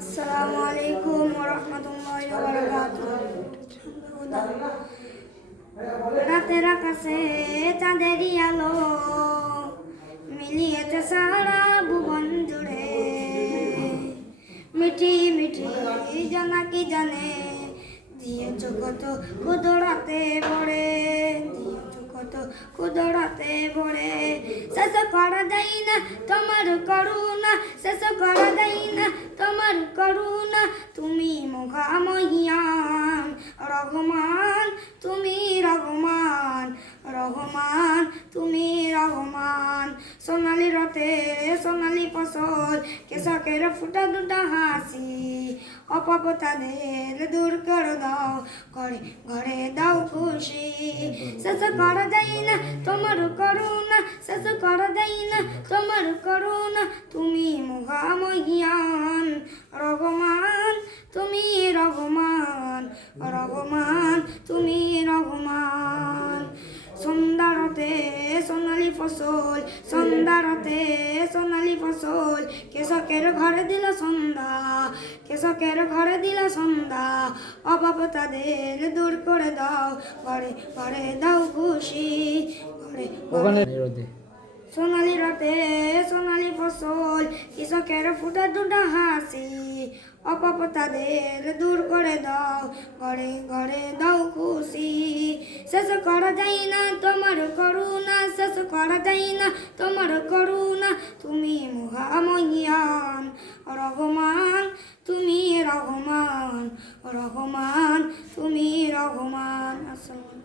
আসসালামু আলাইকুম ওয়া রাহমাতুল্লাহি ওয়া বারাকাতুহু। রাতের আকাশে চাঁদেরই আলো মিলিয়েছে সারা ভুবন জুড়ে। মিঠি মিঠি জোনাকি জানে দিয়েছো কত কুদরতে ভরে, দিয়েছো কত কুদরতে ভরে। শেষ করা যায় না তোমার করুণা, শেষ করা যায় না তোমার করুণা। তুমি মহামহিয়ান রহমান, তুমি রহমান রহমান, তুমি রহমান। সোনালি রতে সোনালি ফসল, কৃষকের ফুটা দুটা হাসি। অপাপ তাদের দূর করে দাও, ঘরে ঘরে দাও খুশি। শেষ করা যায় না তোমার করুণা, শেষ করা যায় না তোমার করুণা। তুমি মহামহিয়ান রহমান, তুমি রহমান রহমান, তুমি রহমান। সন্ধ্যারতে সোনালি ফসল, সন্ধ্যারতে সোনালি ফসল, কৃষকের ঘরে দিল সন্ধ্যা, কৃষকের ঘরে দিল সন্ধ্যা। অভাব তাদের দূর করে দাও, ঘরে ঘরে দাও খুশি। ঘরে ওখানে সোনালি রাতে সোনালি ফসল, কৃষকের ফুটে দুটা হাসি। অপাপ তাদের দূর করে দাও, ঘরে ঘরে দাও খুশি। শেষ করা যায় না তোমার করুণা, শেষ করা যায় না তোমার করুণা। তুমি মহামহিয়ান রহমান, তুমি রহমান রহমান, তুমি রহমান। আসসালামু আলাইকুম।